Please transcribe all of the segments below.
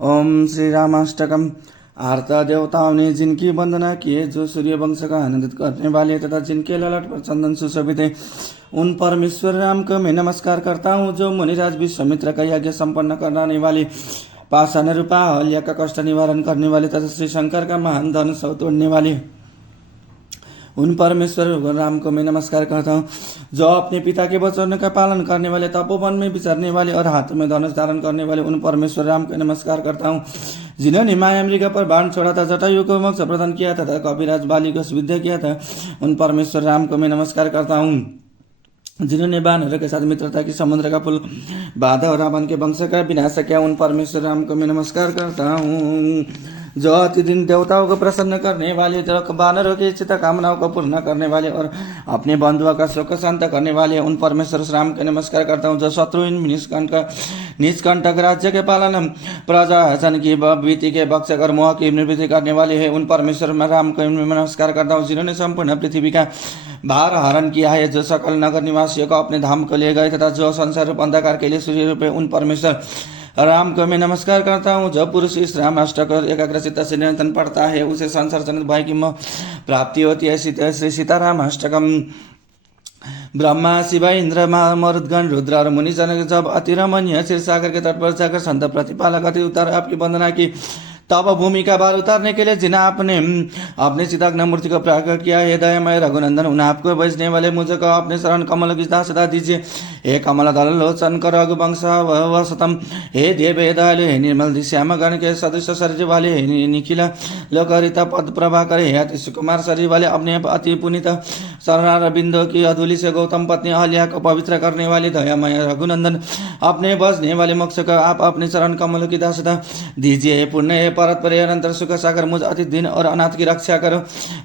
ओम श्री रामाष्टकम। आर्ता देवताओं ने जिनकी वंदना की है, जो सूर्य वंश का आनंदित करने वाले तथा जिनके ललाट पर चंदन सुशोभित है, उन परमेश्वर राम को मैं नमस्कार करता हूँ। जो मुनिराज विश्वामित्र का यज्ञ संपन्न कराने वाले, पाषाण रूपा अहल्या का कष्ट निवारण करने वाले तथा श्री शंकर का महान धनुष तोड़ने वाले, उन परमेश्वर राम को मैं नमस्कार करता हूँ। जो अपने पिता के वचन का पालन करने वाले, तपोवन में विचरने वाले और हाथों में धनुष धारण करने वाले, उन परमेश्वर राम को नमस्कार करता हूँ। जिन्होंने माया मृग पर बाण छोड़ा था, जटायु को मोक्ष प्रदान किया था, कपिराज बाली को विद्या किया था, उन परमेश्वर राम को मैं नमस्कार करता हूँ। जिन्होंने वानरों के साथ मित्रता की, समुद्र का पुल बाधा और रावण के वंश का विनाश किया, उन परमेश्वर राम को मैं नमस्कार करता हूँ। जो अति दिन देवताओं को प्रसन्न करने वाले, वानरों की इच्छित कामनाओं को पूर्ण करने वाले और अपने बंधुओं का शोक शांत करने वाले, उन परमेश्वर राम को नमस्कार करता हूँ। जो शत्रुहीन निष्कंटक राज्य के पालन, प्रजाजन की भीति के भक्षक और मोह की निवृत्ति करने वाले हैं, उन परमेश्वर राम को नमस्कार करता हूँ। जिन्होंने संपूर्ण पृथ्वी का भार हरण किया है, जो सकल नगर निवासियों को अपने धाम को ले गए तथा जो संसार रूप अंधकार के लिए सूर्य रूप है, उन परमेश्वर राम को मैं नमस्कार करता हूँ। जो पुरुष इस राम अष्टक एकाग्रचित्त से निरंतर पढ़ता है, उसे संसार जनित भय की प्राप्ति होती है। श्री सीताराम अष्टकम। ब्रह्मा शिव इंद्र मरुदगण रुद्र और मुनिजन जब अति रमणीय क्षीर सागर के तट पर जाकर संत प्रतिपालक अति उतार आपकी वंदना की, तब भूमि का भार उतारने के लिए जिन्हें आपने अपने चिदाग्न मूर्ति को प्रकट किया है, दयामय रघुनंदन, उन्हें आपको बचने वाले मुझे को अपने शरण कमल की सदा दीजिए। हे कमल दल लोचन कर रघुवंश वसतम, हे देव हे दयालु, हे निर्मल श्याम गण के सदृश शरीर वाले, हे निखिल लोकरित पद प्रभाकर, हे अति सुकुमार शरीर वाले, अपने अति पुनित शरणार बिंदु की अधूली से गौतम पत्नी अहल्या को पवित्र करने वाले दयामय रघुनंदन, अपने बसने वाले मोक्ष को आप अपने चरण कमल की दासता दीजिए। पुण्य परत पर अनंतर सुख सागर, मुझ अति दिन और अनाथ की रक्षा करो।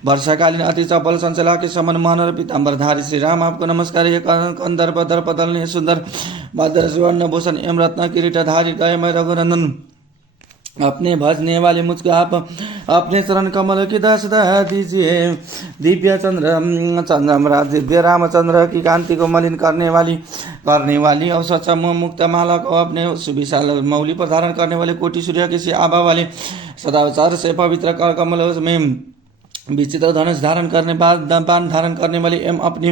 वर्षाकालीन अति चपल संचला के समन महान पीताम्बर धारी श्री राम आपको नमस्कार। ये कंदर्प दर्प दलने सुंदर भद्र सुवर्ण भूषण एवं रत्न किरीट धारी दयामय रघुनंदन, अपने भजने वाले मुझको आप अपने चरण कमल की दासता दीजिए। दिव्य चंद्रम दिव्य रामचंद्र की कांति को मलिन करने वाली और स्वच्छ मुक्त माला को अपने सुविशाल मौली पर धारण करने वाले, कोटि सूर्य के से आभा वाले, सदाचार से पवित्र कर कमल में विचित्र धनुष धारण करने बाण धारण करने वाले एवं अपने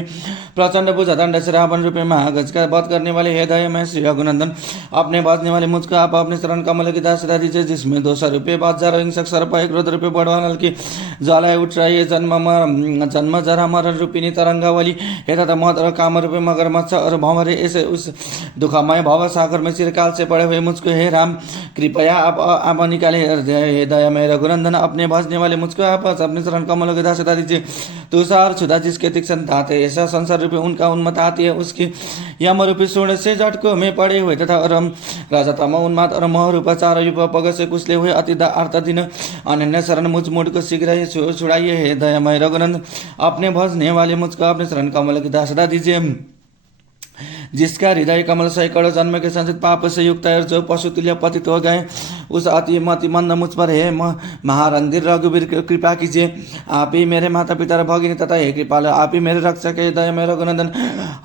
प्रचंड भुजा दंड से रावण रूपे महागज का वध करने वाले, हे दयामय श्री रघुनंदन, अपने भजने वाले मुझको आप अपने शरण कमल की दासता दीजिए। जिसमें 200 रुपये बाजार हिंसक सर्प, 1 क्रोध रुपये बड़वानल की ज्वालाएं उठ रही है, जन्म जरा मरण रूपिणी तरंगावली, हे तथा मद और काम रूपये मगरमच्छ और भंवरे, ऐसे उस दुखमय भव सागर में चिरकाल से पड़े हुए मुझको हे राम कृपया आप निकाले। हे दयामय रघुनंदन, अपने भजने वाले मुझको आप अपने शरण कमलों के दासता दीजिए। तुषार छुदा जिसके तीक्ष्ण दांत है, ऐसा संसार रूपी उनका उन्मत्त हाथी है, उसकी यम रूपी सूर्ण से झटकों में पड़े हुए तथा राजतम उन्माद और मोह रूपा चार युप पग से कुचले हुए अति अर्थ दिन अनन्य शरण मुझ मुड़ को शीघ्र छुड़ाइए। हे दयामय रघुनंदन, अपने भजने वाले मुझको अपने शरण कमल की दासता दीजिए। जिसका हृदय कमल सैकड़ों जन्म के संचित पाप से युक्त है, जो पशु तुल्य पतित हो गए, उस अति मति मंद मुझ पर हे महारंधिर रघुवीर कृपा कीजिए। आप ही मेरे माता पिता भगिनी तथा हे कृपालु, आप ही मेरे रक्षक है दयामय रघुनंदन,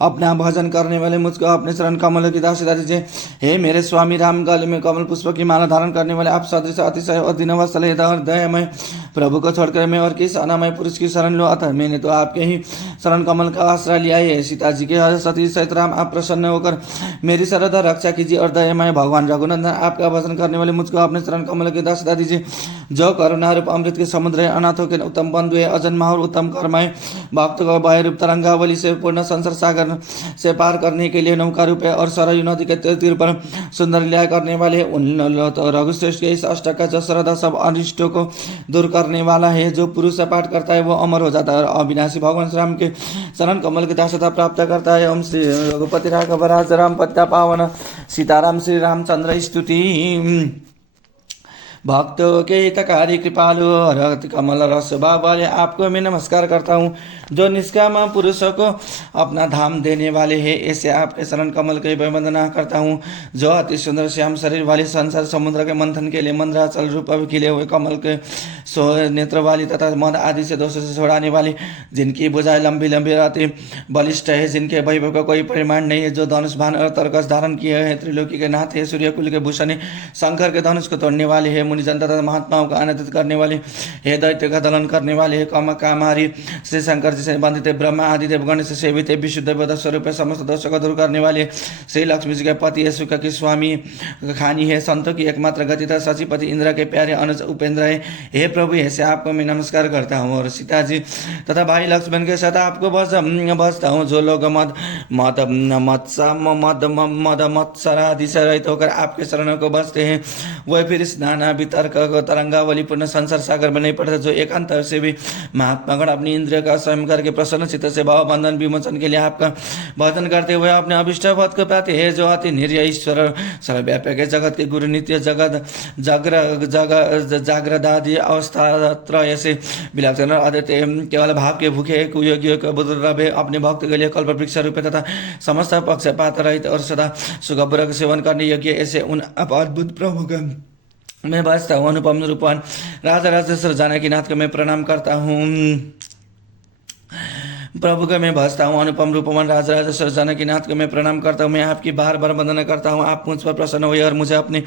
अपना भजन करने वाले मुझको अपने शरण कमल की दासता दीजिए। हे मेरे स्वामी राम, गले में कमल पुष्प की माला धारण करने वाले आप सदृश अतिशय और दीनवत्सल दयामय प्रभु को छोड़कर मैं और किस अनामय पुरुष की शरण लो, अतः मैंने तो आपके ही शरण कमल का आश्रय लिया है। सीता जी के सती सहित राम, आप प्रसन्न होकर मेरी सर्वदा रक्षा कीजिए और दयामय भगवान रघुनंदन, आपका भजन करने वाले मुझको अपने शरण कमल के दासता दीजिए। जो करुणा रूप अमृत के समुद्र है, अनाथों के उत्तम बंधु है, अजन्मा और उत्तम कर्मय, भक्त को भय रूप तरंगावली से पूर्ण संसार सागर से पार करने के लिए नौका रूप है और सरयू नदी के तीर पर सुंदर लीला करने वाले उन रघुश्रेष्ठ के इस अष्टक का जो श्रद्धा सब अनिष्टों को दूर करने वाला है। जो पुरुष से पाठ करता है वो अमर हो जाता है और अविनाशी भगवान श्री राम के शरण कमल की दासता प्राप्त करता है। ओम श्री रघुपति राघव राज राम पत्ता पावन, सीताराम श्री रामचंद्र स्तुति। भक्तों के हितकारी कृपालु और कमल रस स्वभाव वाले आपको मैं नमस्कार करता हूँ। जो निष्काम पुरुषों को अपना धाम देने वाले हैं, ऐसे आपके शरण कमल की वंदना करता हूँ। जो अति सुंदर श्याम शरीर वाली, संसार समुद्र के मंथन के लिए मंद्राचल रूप खिले हुए कमल के नेत्र वाली तथा मद आदि से दोषों से छुड़ाने वाली, जिनकी भुजाएं लंबी लंबी रहती बलिष्ठ है, जिनके वैभव का कोई परिमाण नहीं है, जो धनुष भान और तरकस धारण किए हैं, त्रिलोकी के नाथ है, सूर्यकुल के भूषण है, शंकर के धनुष को तोड़ने वाले है, मुनिजन तथा महात्माओं को आनंदित करने वाले हे, दैत्य का दलन करने वाले है, कामारी श्री शंकर जी से वंदित ब्रह्मा आदि देवगण से सेवित विशुद्ध वेद स्वरूप समस्त दोषों को दूर करने वाले श्री लक्ष्मी जी के पति है, सुख की स्वामी खानी है, संतों की एकमात्र गति तथा सचिपति इंद्र के प्यारे अनुज उपेंद्र है। हे प्रभु, ऐसे आपको मैं नमस्कार करता हूँ और सीता जी तथा भाई लक्ष्मण के साथ आपको बसता हूँ। जो लोग मद मत्सर आदि से रहित होकर आपके शरणों को बसते हैं, वह फिर स्नान वितर्क तरंगावली पूर्ण संसार सागर में नहीं पड़ता। जो एकांत से भी महात्मागण अपनी इंद्रिय का स्वयं करके प्रसन्न चित्त से भाव बंधन विमोचन के लिए आपका भजन करते हुए अपने अभिष्ट पद को पाते हैं। जो अति निर्य ईश्वर सर्वव्यापक है, जगत के गुरु नित्य जगत जागृदादि अवस्था त्रय से विलक्षण आदित्य केवल भाव के भूखे कुयोगियों के बुद्ध अपने भक्त के लिए कल्प वृक्ष रूप तथा समस्त पक्षपात रहित और सदा सुगबुरक सेवन करने योग्य ऐसे उन अद्भुत प्रभु का मैं बसता हूँ। अनुपम रूपवान राजा राजेश्वर जानकी नाथ को मैं प्रणाम करता हूँ। प्रभु का मैं भजता हूँ। अनुपम रूपवान राजा राजेश्वर जानकी नाथ को मैं प्रणाम करता हूँ। मैं आपकी बार बार वंदना करता हूँ। आप मुझ पर प्रसन्न हुए और मुझे अपने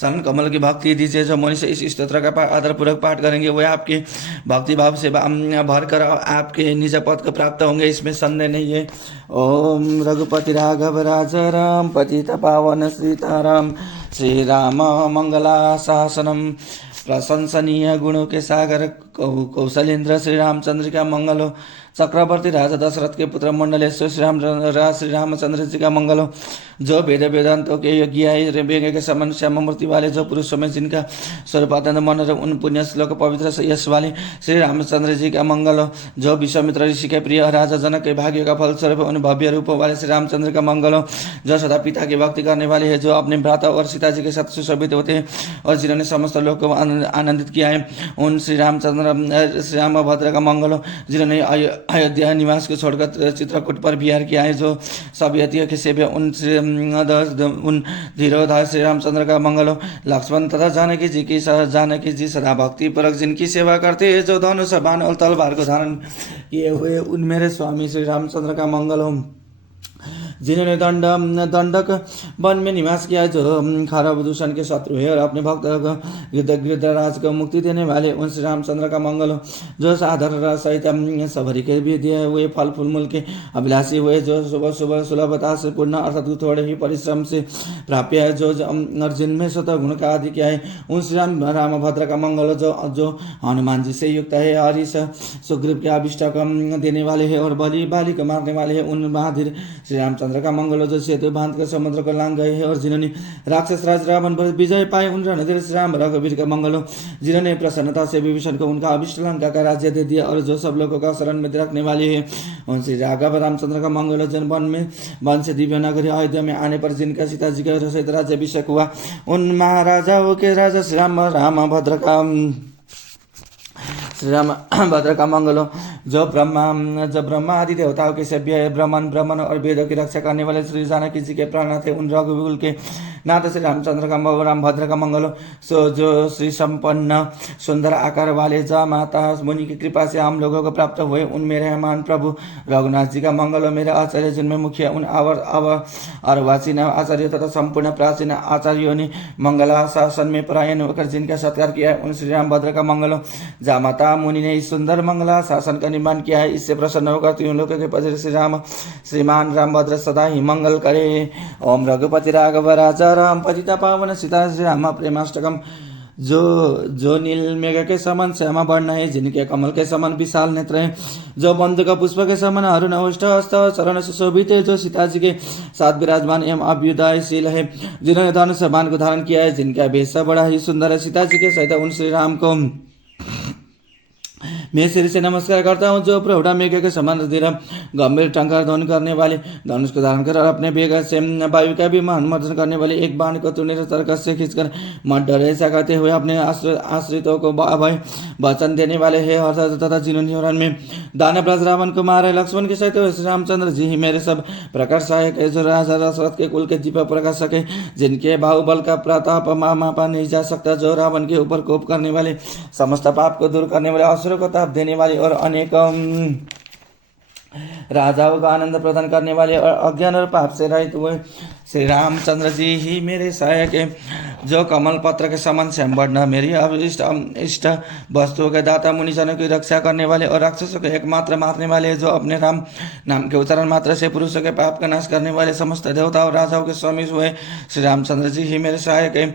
शरण कमल की भक्ति दीजिए। जो मनुष्य इस स्तोत्र का आदरपूर्वक पाठ करेंगे वे आपके भक्ति भाव से भर कर आपके निज पद को प्राप्त होंगे, इसमें संदेह नहीं है। ओम रघुपति राघव राजा राम पतित पावन सीताराम श्री राम मंगला शासनम प्रशंसनीय गुणों के सागर कौशलेंद्र श्री रामचंद्र का मंगल हो। चक्रवर्ती राजा दशरथ के पुत्र मंडलेश्वर श्री रामचंद्र जी का मंगल हो। जो वेद वेदांतों के योग्य है, वेग के समान श्याम मूर्ति वाले, जो पुरुषों में जिनका स्वरूप अत्यंत मनोरम, उन पुण्य श्लोक पवित्र यश वाले श्री रामचंद्र जी का मंगल हो। जो विश्वामित्र ऋषि के प्रिय राजा जनक के भाग्य का फल स्वरूप उन भव्य रूप वाले श्री रामचंद्र का मंगल हो। जो सदा पिता की भक्ति करने वाले हैं, जो अपने भ्राता और सीता जी के साथ सुशोभित होते हैं और जिन्होंने समस्त लोग को आनंदित किया है, उन श्री रामभद्र का मंगल हो। जिन्होंने अयोध्या निवास को छोड़कर चित्रकूट पर विहार किया है, जो सब यतियों के सेव्य उन धीरोधार श्री रामचंद्र का मंगल हो। लक्ष्मण तथा जानकी जी सदा भक्ति परक जिनकी सेवा करते हैं, जो धनुष बाण और तलवार को धारण किए हुए उन मेरे स्वामी श्री रामचंद्र का मंगल हो। जिन्होंने दंडक वन में निवास किया, जो खरब दूषण के शत्रु है और अपने भक्त गिद्धराज को मुक्ति देने वाले उन श्री रामचंद्र का मंगल हो। जो साधारण सहित सबरी के भी दिए हुए फल फूल मूल के अभिलाषी हुए, जो सुबह सुबह सुलभता से पूर्ण अर्थात थोड़े ही परिश्रम से प्राप्य है, जो अर्जुन में स्वतः गुण का आदि किया है, उन श्री रामभद्र का मंगल हो। जो हनुमान जी से युक्त है, हरीश सुग्रीव के अभिष्ट को देने वाले है और बाली को मारने वाले है, उन महाधीर श्री रामचंद्र का मंगल हो। जो सेतु बांध कर समुद्र को लांग गए हैं और जिन्होंने राक्षस राज रावण पर विजय पाए, उन रणधीर श्री राम रघुवीर का मंगल हो। जिन्होंने प्रसन्नता से विभीषण को उनका अभिष्ट लंका का राज्य दे दिया और जो सब लोगों का शरण में रखने वाले हैं, उन श्री राघव रामचंद्र का मंगल हो। जन वन से दिव्य नगरी अयोध्या में आने पर जिनका सीता जी के सहित राज्याभिषेक हुआ, उन महाराजाओं के राजा श्री भद्र का मंगल हो। जो ब्रह्मा आदि देवताओं के सभ्य है, ब्रह्मन और वेदों की रक्षा करने वाले श्री जानकी जी के प्राण थे, उन रघुकुल के नाथ श्री रामचंद्र का रामभद्र का मंगल हो। सो जो श्री संपन्न सुंदर आकार वाले जा माता मुनि की कृपा से हम लोगों को प्राप्त हुए, उन मेरे महान प्रभु रघुनाथ जी का मंगल हो। मेरे आचार्य जिनमें मुख्य उन अर्वाचीन आचार्य तथा संपूर्ण प्राचीन आचार्यों ने मंगला शासन में परायण होकर जिनका सत्कार किया है, उन श्री रामभद्र का मंगल हो। जा माता मुनि ने इस सुंदर मंगला शासन का निर्माण किया है, इससे प्रसन्न होकर तीनों लोगों के पति श्रीमान रामभद्र सदा ही मंगल करे। ओम रघुपति राघव राजा राम पतित पावन सीता श्री राम प्रेमाष्टकम। जो नील मेघ के समान श्यामा वर्ण है, जिनके कमल के समान विशाल नेत्र है, जो बंध का पुष्प के समान अरुण अष्ट हस्त चरण सुशोभित है, जो सीता जी के साथ विराजमान एवं अभ्युदयशील है, जिन्होंने धनुष बाण को धारण किया है, जिनका वेश बड़ा ही सुंदर है, सीता जी के सहित उन श्री राम को मैं सिर से नमस्कार करता हूँ जो प्रौढ़ा मेघ के समान रुधिर गंभीर टंकार ध्वनि करने वाले धनुष को धारण कर और अपने वेग से वायु का भी महान मर्दन करने वाले एक बाण को तूने तर्कस से खींचकर मत डर ऐसा करते हुए अपने आश्रितों को अभय वचन देने वाले है हर्ष तथा जिन्होंने में दानवराज रावण को मारे लक्ष्मण के सहित श्री रामचंद्र जी ही मेरे सब प्रकार सहायक है जो राजा दशरथ के कुल के दीपक प्रकाशक है जिनके बाहुबल का प्रताप मापा नहीं जा सकता जो रावण के ऊपर कोप करने वाले समस्त पाप को दूर करने वाले असुरों को ताप देने वाले और अनेक राजाओं का आनंद प्रदान करने वाले और अज्ञान और पाप से रहित हुए श्री रामचंद्र जी ही मेरे सहायक है जो कमल पत्र के समान श्याम वर्ण मेरी इष्ट वस्तुओं के दाता मुनिजनों की रक्षा करने वाले और राक्षसों को एकमात्र मारने वाले जो अपने राम नाम के उच्चारण मात्र से पुरुषों के पाप का नाश करने वाले समस्त देवता और राजाओं के स्वामी हुए श्री रामचंद्र जी ही मेरे सहायक है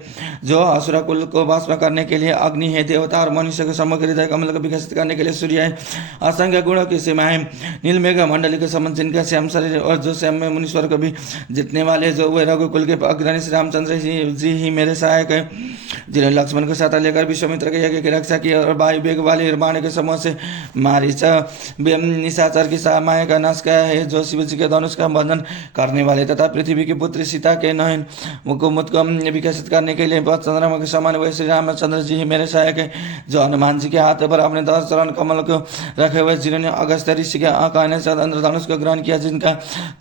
जो असुर कुल को भस्म करने के लिए अग्नि है देवता और मनुष्य के समग्र हृदय कमल को विकसित करने के लिए सूर्य है असंख्य गुणों की सीमा है नीलमेघ मंडली के संबंध जिनका श्याम शरीर और जो श्याम में मुनीश्वर को भी जीतने वाले जो वे रघुकुल के अग्रणी श्री रामचंद्र जी ही मेरे सहायक है जिन्होंने लक्ष्मण को साथ लेकर विश्वामित्र के यज्ञ की रक्षा की और वायु वेग वाले बाण के समूह से मारीच निशाचर की माया का नाश किया है जो शिव जी के धनुष का बंधन करने वाले तथा पृथ्वी की पुत्री सीता के नयन मुकुमुद को विकसित करने के लिए चंद्रमा के समान हुए श्री रामचंद्र जी ही मेरे सहायक है जो हनुमान जी के हाथ पर अपने 10 चरण कमल को रखे हुए जिन्होंने अगस्त ऋषि के कहने से धनुष को ग्रहण किया जिनका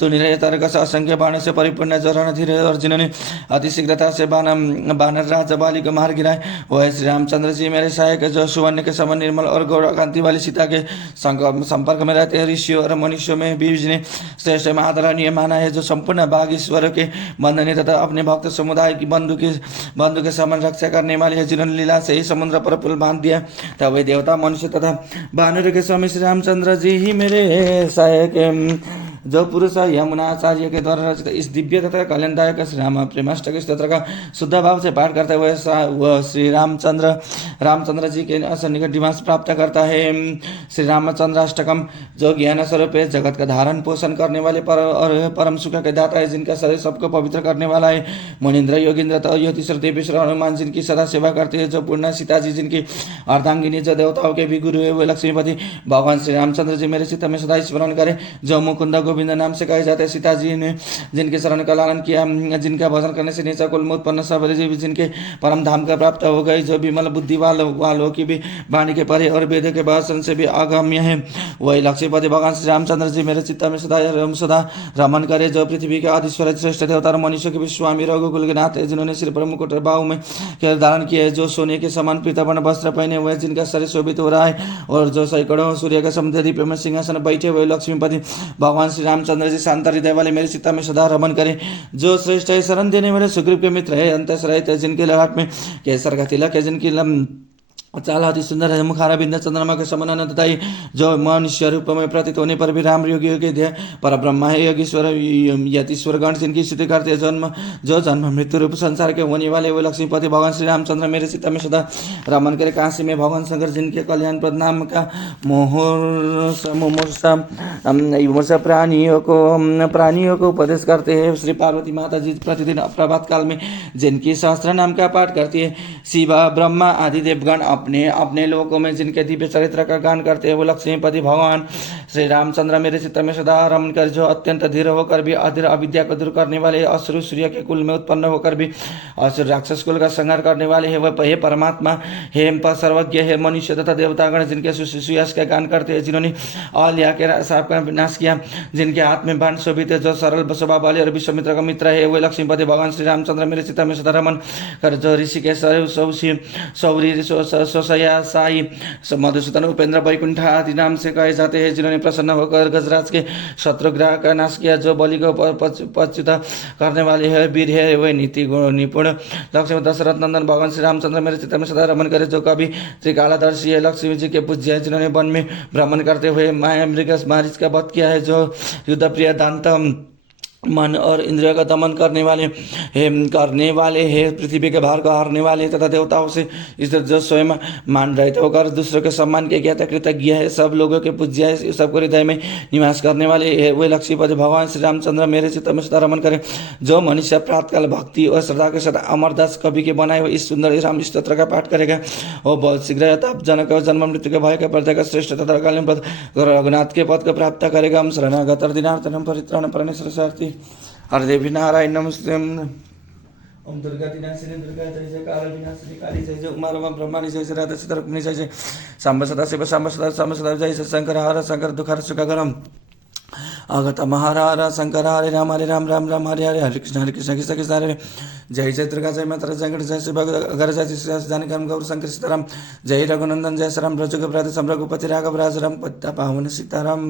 तो निरय तरक से असंख्य बाणों से परिपूर्ण जो रणधीर और जिन्होंने अति शीघ्रता से बानर राजा बाली को मार गिराए वह श्री रामचंद्र जी मेरे सहायक जो सुवर्ण के समान निर्मल और गौरव कांति वाली सीता के संपर्क में रहते हैं ऋषियों और मनुष्यों में भी जिन्हें श्रेष्ठ में आदरणीय माना है जो संपूर्ण भाग ईश्वर के बंधने तथा अपने भक्त समुदाय की बंधु के समान रक्षा करने वाले है जिन्होंने लीला से ही समुद्र पर पुल बांध दिया तब वे देवता मनुष्य तथा वानर के स्वामी श्री रामचंद्र जी ही मेरे सहायक जो पुरुष यमुनाचार्य के द्वारा रचित इस दिव्य तथा कल्याणदायक श्री राम प्रेमाष्टक स्तोत्र का शुद्ध भाव से पाठ करते हुए वह श्री रामचंद्र जी के निकट निवास प्राप्त करता है। श्री रामचंद्र अष्टकम जो ज्ञान स्वरूप है जगत का धारण पोषण करने वाले परम सुख के दाता है जिनका शरीर सबको पवित्र करने वाला है मुनिंद्र योगिंद्र योगेश्वर देवेश्वर हनुमान जिनकी सदा सेवा करते हैं जो पूर्ण सीता जी जिनकी अर्धांगिनी जो देवताओं के भी गुरु है वे लक्ष्मीपति भगवान श्री रामचंद्र जी मेरे चित्त में सदा स्मरण करें जो मुकुंद गोविंद नाम से कहे जाते हैं सीता जी ने जिनके शरण का लालन किया जिनका भजन करने से नीचा कुल उत्पन्न सब जीव जिनके परम धाम का प्राप्त हो गई जो विमल बुद्धि वालों की भी वाणी के परे और वेद के भाषण से भी अगम्य है वही लक्ष्मीपति भगवान श्री रामचंद्र जी मेरे चित्त में सदा रमन करे जो पृथ्वी के आदिश्वर श्रेष्ठ देवता और मनुष्य के भी स्वामी रघुकुल के नाथ है जिन्होंने सिर पर मुकुट बाहु में धारण किया है जो सोने के समान पीतावर्ण वस्त्र पहने हुए जिनका शरीर शोभित हो रहा है और जो सैकड़ों सूर्य के समुद्र दीप में सिंहासन बैठे हुए लक्ष्मीपति भगवान श्री रामचंद्र जी शांत हृदय वाले मेरे चित्त में सदा रमन करें जो श्रेष्ठ है शरण देने वाले सुग्रीव के मित्र है अंतस रहित है जिनके ललाट में केसर का तिलक है जिनकी चाल अति सुंदर है मुखारा बिंद चंद्रमा के समान अनंतताई जो मनुष्य रूप में प्रतीत होने पर भी राम योगी ध्येय पर ब्रह्मा है योगीश्वर यतीश्वर गण जिनकी स्थिति करते जन्म मृत्यु रूप संसार के होने वाले वे लक्ष्मीपति भगवान श्री रामचंद्र मेरे चित्त में सदा रमन करे काशी में भगवान शंकर जिनके कल्याण प्रद नाम का मुमूर्षा प्राणियों को उपदेश करते हैं श्री पार्वती माता जी प्रतिदिन प्रभात काल में जिनकी शास्त्र नाम का पाठ करती है शिवा ब्रह्मा आदि देवगण अपने अपने लोकों में जिनके दिव्य चरित्र का गान करते हैं वो लक्ष्मीपति भगवान श्री रामचंद्र मेरे चित्त में सदा रमन कर जो अत्यंत धीर होकर भी अधीर अविद्या को दूर करने वाले असुर सूर्य के कुल में उत्पन्न होकर भी असुर राक्षस कुल का संहार करने वाले हैं वह हे परमात्मा हे सर्वज्ञ है मनुष्य तथा देवतागण जिनके सुयश का गान करते हैं जिन्होंने आलिया के साप का विनाश किया जिनके हाथ में बाण शोभित है जो सरल स्वभाव वाले और विश्वामित्र का मित्र है वे लक्ष्मीपति भगवान श्री रामचंद्र मेरे चित्त में सदा रमन कर जो ऋषि के सौरी सोसया साई मधुसूदन उपेंद्र वैकुंठ आदि नाम से कहे जाते हैं जिन्होंने प्रसन्न होकर गजराज के शत्रुग्रह का नाश किया जो बलि को पच्युत करने वाले है वीर है वे नीति गुण निपुण लक्ष्मी दशरथ नंदन भगवान श्री रामचंद्र मेरे चित्त में सदा रमन करे जो कभी त्रिकालादर्शी है लक्ष्मी जी के पूज्य है जिन्होंने वन में भ्रमण करते हुए माया मृग मारिच का वध किया है जो युद्ध प्रिय दांत मन और इंद्रिय का दमन करने वाले हे पृथ्वी के भार को हारने वाले तथा देवताओं से इस जो स्वयं मान रहित होकर दूसरों के सम्मान के ज्ञाता कृतज्ञ है, सब लोगों के पूज्य है, सबको हृदय में निवास करने वाले है, वे लक्ष्मीपति भगवान श्री रामचंद्र मेरे चित्त में सदा रमन करें। जो मनुष्य प्रातकाल भक्ति और श्रद्धा के साथ अमरदास कवि के बनाए हुए इस सुंदर राम स्तोत्र का पाठ करेगा, वो बहुत शीघ्र यथाप जनक जन्म मृत्यु के भय के पर्दे का श्रेष्ठ तथा कालीन पद रघुनाथ के पद को प्राप्त करेगा। हम शरणागत दिनार्थनम परित्राण प्रणेश्वर हर देवी नारायण नमस्ते। ओम दुर्गा दिनाशिनी दुर्गा जय जय काल विनाशिनी काली जय जय उमा रमा ब्रह्माणी जय जय राधा सीता रुक्मिणी जय जय सांब सदा शिव सांब सदा जय जय शंकर हर शंकर दुखहर सुखकरम आगत महारा शंकर हरे राम राम राम हरे हरे हरे कृष्ण कृष्ण कृष्ण हरे जय जय दुर्गा जय माता जय गण जय शिव अगर जय जानकरम गौर शंकर सीताराम जय रघुनंदन जय श्राम रघुपति राघव राज राम पत्ता पावन सीताराम।